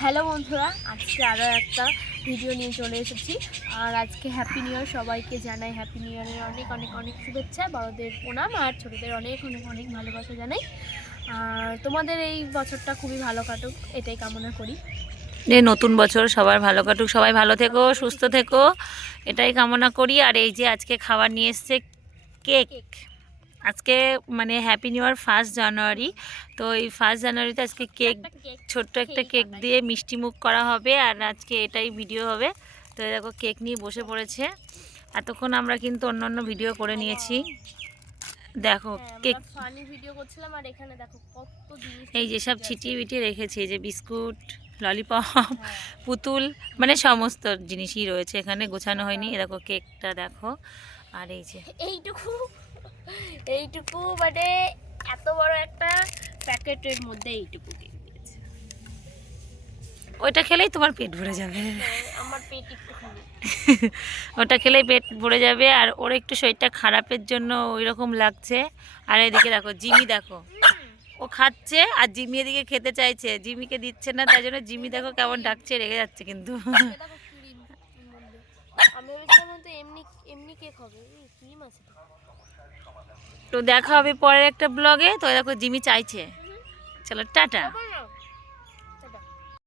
Hello বন্ধুরা, আজকে আরও একটা ভিডিও নিয়ে চলে এসেছি। আর আজকে হ্যাপি নিউ ইয়ার, সবাইকে জানাই হ্যাপি নিউ ইয়ারের অনেক অনেক অনেক শুভেচ্ছা। বড়দের প্রণাম আর ছোটোদের অনেক অনেক অনেক ভালোবাসা জানাই। আর তোমাদের এই বছরটা খুবই ভালো কাটুক, এটাই কামনা করি। যে নতুন বছর সবার ভালো কাটুক, সবাই ভালো থেকো, সুস্থ থেকো, এটাই কামনা করি। আর এই যে আজকে খাবার নিয়ে এসছে কেক। আজকে মানে হ্যাপি নিউ ইয়ার 1 জানুয়ারি। তো এই 1 জানুয়ারিতে আজকে কেক, ছোট্ট একটা কেক দিয়ে মিষ্টি মুখ করা হবে। আর আজকে এটাই ভিডিও হবে। তো দেখো কেক নিয়ে বসে পড়েছে। এতক্ষণ আমরা কিন্তু অন্য ভিডিও করে নিয়েছি। দেখো কেক, ফানি ভিডিও করছিলাম আর এখানে দেখো কত জিনিস, এই যে সব ছিটিয়ে বিটিয়ে রেখেছে, এই যে বিস্কুট, ললিপপ, পুতুল, মানে সমস্ত জিনিসই রয়েছে এখানে, গোছানো হয়নি। দেখো কেকটা দেখো। আর এই যে এইটুকু এইটুকু মানে এত বড় একটা প্যাকেটের মধ্যে এইটুকু কেক দিয়েছে। ওইটা খেলেই তোমার পেট ভরে যাবে। আমার পেট একটুখানি ওটা খেলেই পেট ভরে যাবে। আর ওর একটু শরীরটা খারাপের জন্য ওই রকম লাগছে। আর এদিকে দেখো জিমি, দেখো ও খাচ্ছে আর জিমি এদিকে খেতে চাইছে, জিমিকে দিচ্ছে না, তাই জন্য জিমি দেখো কেমন ডাকছে, রেগে যাচ্ছে কিন্তু। আমি ভেবেছিলাম তো এমনি এমনি কেক হবে, ক্রিম আছে তো। তো দেখা হবে পরের একটা ব্লগে। তো দেখো জিমি চাইছে। চলো টাটা।